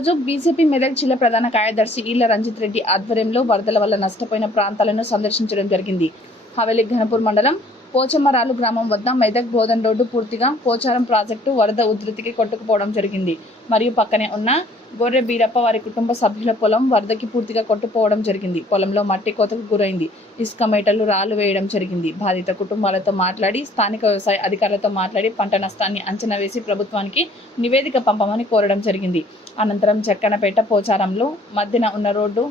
ఈరోజు బీజేపీ మెదక్ జిల్లా ప్రధాన కార్యదర్శి ఈల రంజిత్ రెడ్డి ఆధ్వర్యంలో వరదల వల్ల నష్టపోయిన ప్రాంతాలను సందర్శించడం జరిగింది. హవేలి ఘనపూర్ మండలం పోచమ్మరాలు గ్రామం వద్ద మెదక్ బోధన్ రోడ్డు పూర్తిగా పోచారం ప్రాజెక్టు వరద ఉధృతికి కొట్టుకుపోవడం జరిగింది. మరియు పక్కనే ఉన్న గొర్రె బీరప్ప వారి కుటుంబ సభ్యుల పొలం వరదకి పూర్తిగా కొట్టుకుపోవడం జరిగింది. పొలంలో మట్టి కోతకు గురైంది. ఇసుక మేటలు రాళ్లు వేయడం జరిగింది. బాధిత కుటుంబాలతో మాట్లాడి స్థానిక వ్యవసాయ అధికారులతో మాట్లాడి పంట నష్టాన్ని అంచనా వేసి ప్రభుత్వానికి నివేదిక పంపమని కోరడం జరిగింది. అనంతరం చెక్కనపేట పోచారంలో మధ్యన ఉన్న రోడ్డు